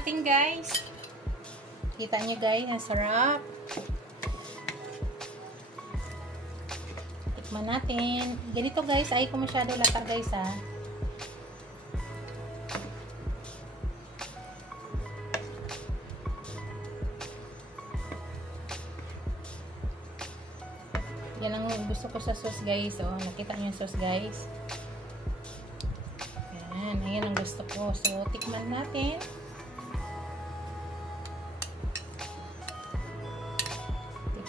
natin guys. Kita nyo guys, ang sarap. Tikman natin. Ganito guys, ay ko masyado lata guys ha. Yan ang gusto ko sa sauce guys. Oh, nakita nyo yung sauce guys. Yan, ayan ang gusto ko. So, tikman natin.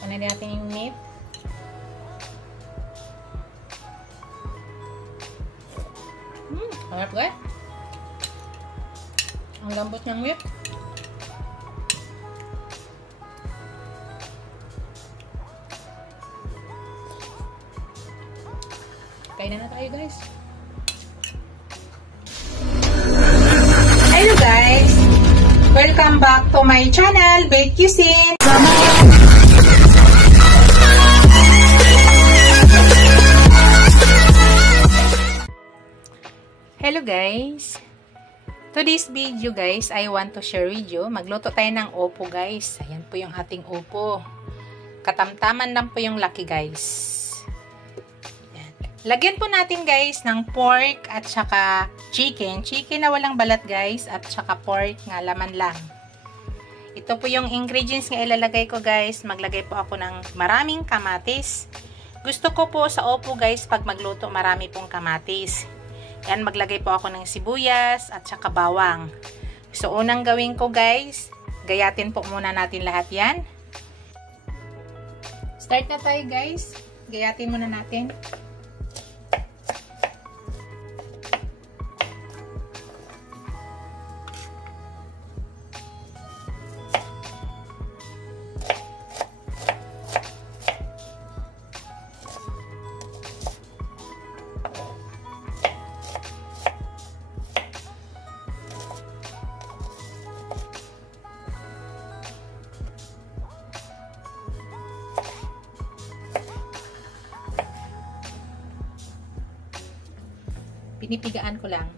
Tikman natin yung meat. Harap guys. Ang lambot niyang meat. Kain na tayo guys. Hello guys! Welcome back to my channel, Bake Cuisine. Hello guys! Today's video guys, I want to share with you. Magluto tayo ng opo guys. Ayan po yung ating opo. Katamtaman lang po yung laki guys. Lagyan po natin guys ng pork at saka chicken. Chicken na walang balat guys at saka pork nga laman lang. Ito po yung ingredients nga ilalagay ko guys. Maglagay po ako ng maraming kamatis. Gusto ko po sa opo guys pag magluto marami pong kamatis. Yan, maglagay po ako ng sibuyas at saka bawang. So unang gawin ko guys, gayatin po muna natin lahat yan. Start na tayo guys. Gayatin muna natin. Pinipigaan ko lang.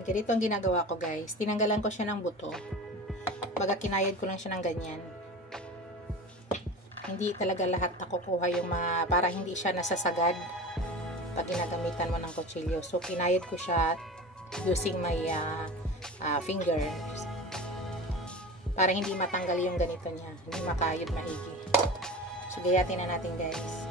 Ganito ang ginagawa ko guys. Tinanggalan ko siya ng buto. Baga kinayad ko lang siya ng ganyan. Hindi talaga lahat nakukuha yung mga, para hindi siya nasasagad pag ginagamitan mo ng kutsilyo. So kinayad ko siya using my fingers. Para hindi matanggal yung ganito niya. Hindi makayod maigi. So gayatin na natin guys.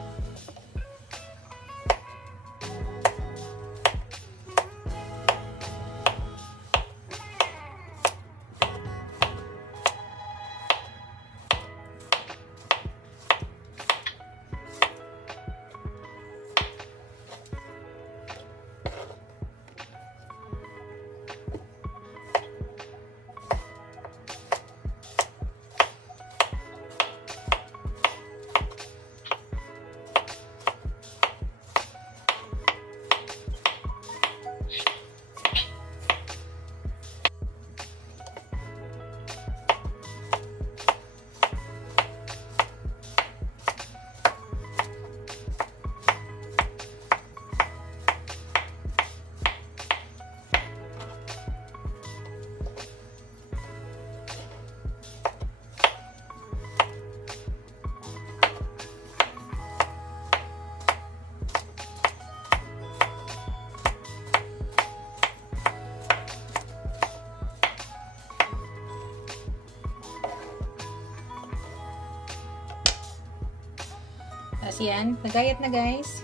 As yan, nagayat na guys.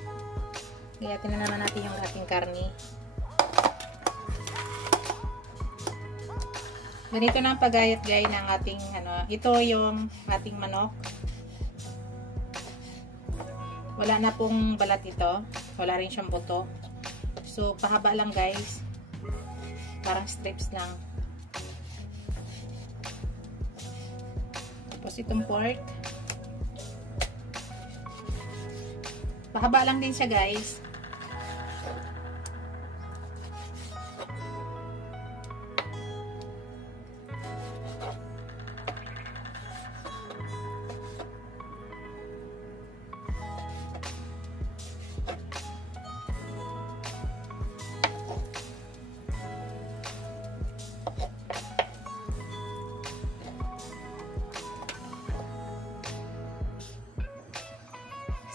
Gayatin na naman natin yung ating karne. Ganito na ang pagayat guys ng ating ito yung ating manok. Wala na pong balat ito. Wala rin siyang buto. So, pahaba lang guys. Parang strips lang. Tapos itong pork. Pahaba lang din siya guys.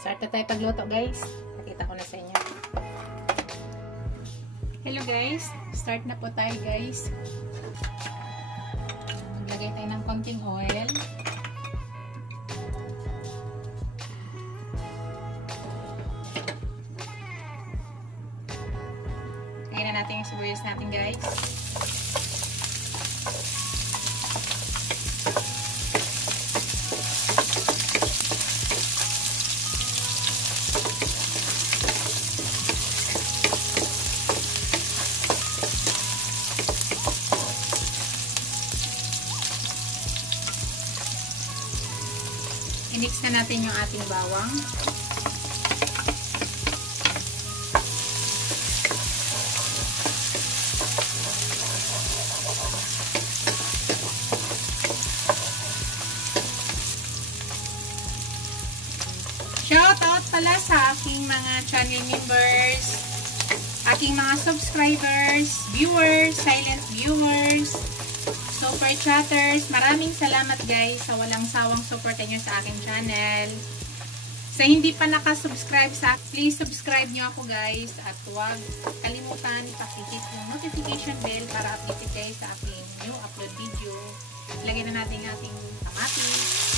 Start na tayo pagluto guys. Pakita ko na sa inyo. Hello guys. Start na po tayo guys. Maglagay tayo ng konting oil. Lagyan na natin yung sibuyas natin guys. I-mix na natin yung ating bawang. Shoutout pala sa aking mga channel members, aking mga subscribers, viewers, silent viewers, super chatters. Maraming salamat guys sa walang sawang suporta nyo sa aking channel. Sa hindi pa nakasubscribe please subscribe nyo ako guys. At huwag kalimutan pakihit yung notification bell para update kayo sa aking new upload video. Ilagay na natin ating kamatis.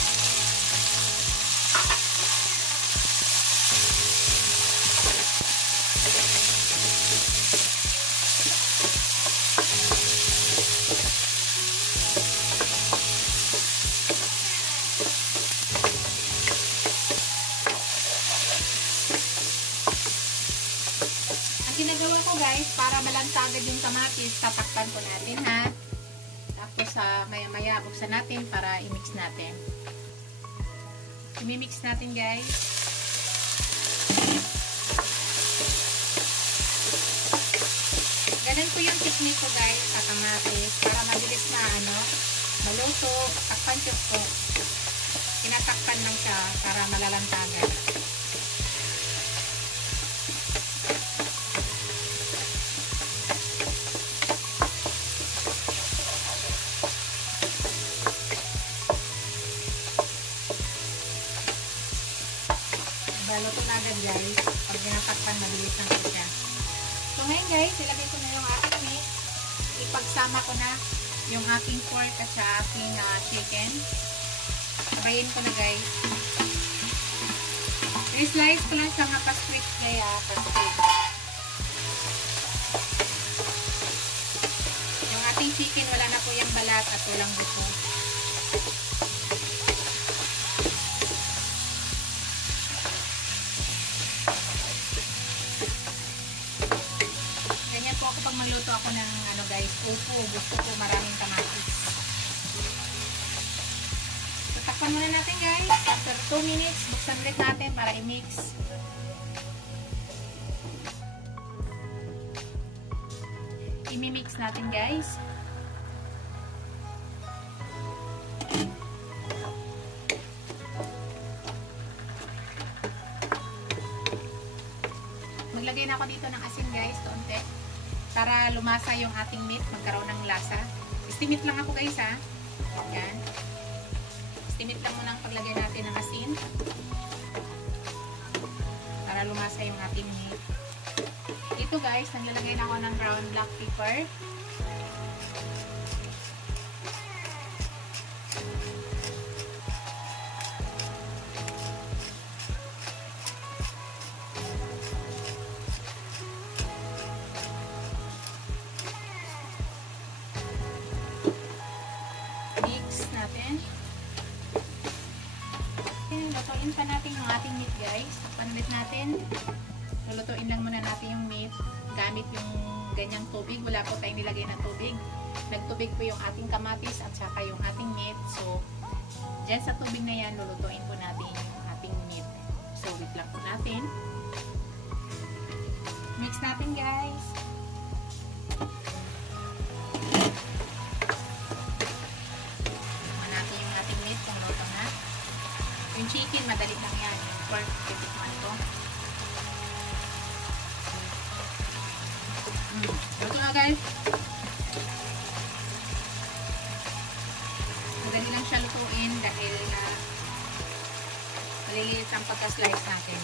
Ginagawa ko guys, para malanta agad yung kamatis, tatakpan ko natin ha. Tapos maya-maya buksan natin para i-mix natin. I-mix natin guys. Ganun po yung technique ko guys sa kamatis para mabilis na maluto. Takpan ko. Tinatakpan lang siya para malalanta agad. Luto na agad guys. Pag ginatakpan, mabilis lang siya. So ngayon guys, ilagay ko na yung aking meat. Ipagsama ko na yung aking pork at sa aking chicken. Sabayin ko na guys. I-slice ko lang siya nga pa-squid kaya pa-squid. Yung ating chicken, wala na po yung balat at walang buto. Pag magluto ako ng guys, upo, gusto ko maraming kamatis. So, takpan muna natin guys. After 2 minutes, buksan ulit natin para i-mix. I-mix natin guys. Maglagay na ako dito ng asin guys, konti. Para lumasa yung ating meat, magkaroon ng lasa. Estimate lang ako guys ha. Yan. Estimate lang muna ang paglagay natin ng asin. Para lumasa yung ating meat. Ito guys, naglalagay na ako ng ground black pepper. Mix natin. Lutuin pa natin yung ating meat guys. Panulit natin. Lulutuin lang muna natin yung meat. Gamit yung ganyang tubig. Wala po tayong nilagay na tubig. Nagtubig po yung ating kamatis at saka yung ating meat. So, dyan sa tubig na yan, lulutuin po natin yung ating meat. So, wait lang po natin. Mix natin guys. Natin yung ating meat kung luto na. Yung chicken, madali lang yan. Yung pork, titikman ko. Luto na guys. Madali lang siya lutuin dahil maliliit ang pagka-slice natin.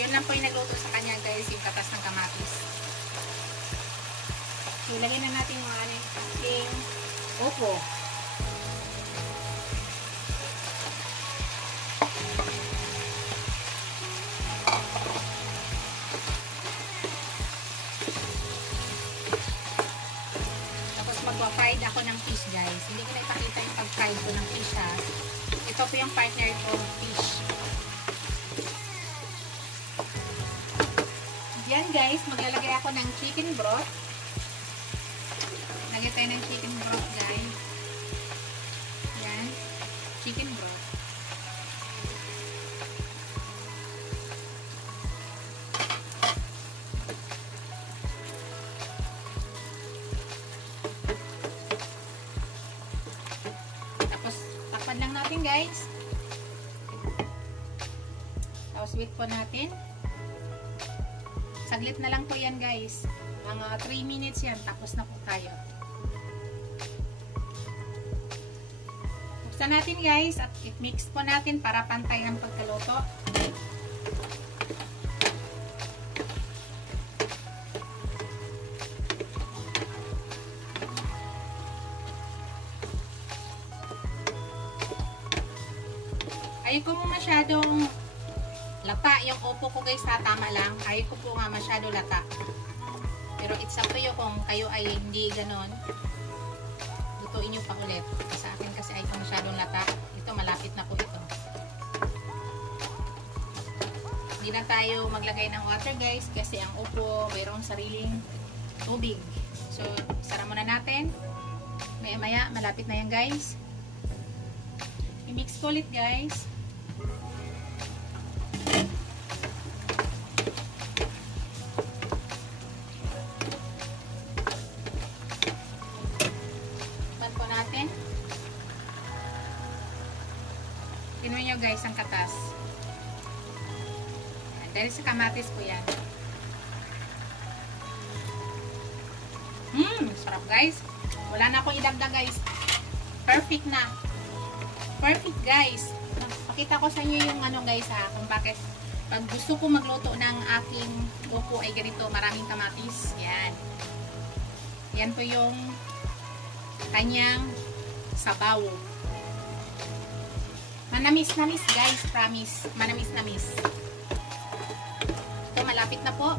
Yun lang po yung nagluto sa kanya guys, yung katas ng kamatis. So, ilagay na natin yung ating opo. Tapos magpa-fried ako ng fish guys. Hindi ko na ipakita yung pag-fried ko ng fish ha. Ito po yung partner ko, fish. Yan guys, maglalagay ako ng chicken broth. Lagay tayo ng chicken broth guys. Yan, chicken broth. Tapos, takpan lang natin guys. Tapos, wait po natin. Saglit na lang po yan guys. Mga 3 minutes yan. Tapos na po tayo. Buksan natin guys. At i-mix po natin para pantay ang pagkaluto. Ayaw ko mo masyadong lata. Yung opo ko guys ha, tama lang. Ayaw ko po nga masyado lata. Pero it's up to you kung kayo ay hindi ganon. Lutuin nyo pa ulit. Sa akin kasi ayaw ko masyadong lata. Ito malapit na po ito. Hindi na tayo maglagay ng water guys. Kasi ang opo mayroong sariling tubig. So, sara muna natin. Maya maya, malapit na yan guys. I-mix ko ulit guys. Tinuin nyo guys ang katas. Dahil sa kamatis po yan. Sarap guys. Wala na akong idagdag guys. Perfect na. Perfect guys. Pakita ko sa inyo yung ano guys ha. Kung bakit pag gusto ko magluto ng aking upo ay ganito. Maraming kamatis. Yan. Yan po yung kanyang sabaw. Manamis-namis guys, promise. Manamis-namis. Ito, malapit na po.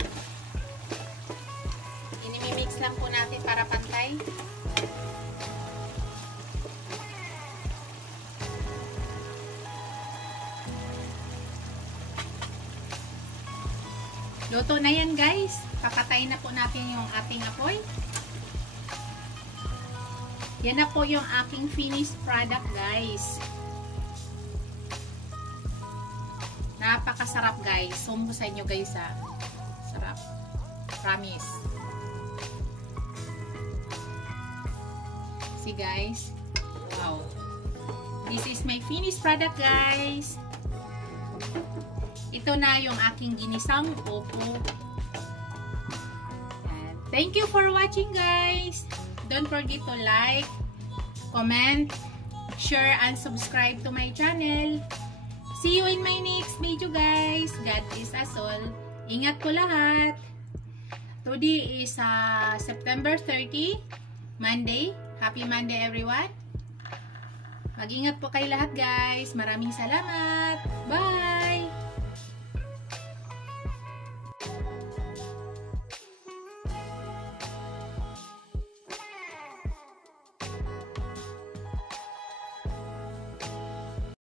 Inimimix lang po natin para pantay. Luto na yan guys. Papatayin na po natin yung ating apoy. Yan na po yung aking finished product guys. Napakasarap guys. Sumbo sa inyo guys ha. Sarap. Promise. See guys. Wow. This is my finished product guys. Ito na yung aking ginisang opo. And thank you for watching guys. Don't forget to like, comment, share, and subscribe to my channel. See you in my next video guys. God bless us all. Ingat po lahat. Today is September 30, Monday. Happy Monday everyone. Mag-ingat po kayo lahat guys. Maraming salamat. Bye!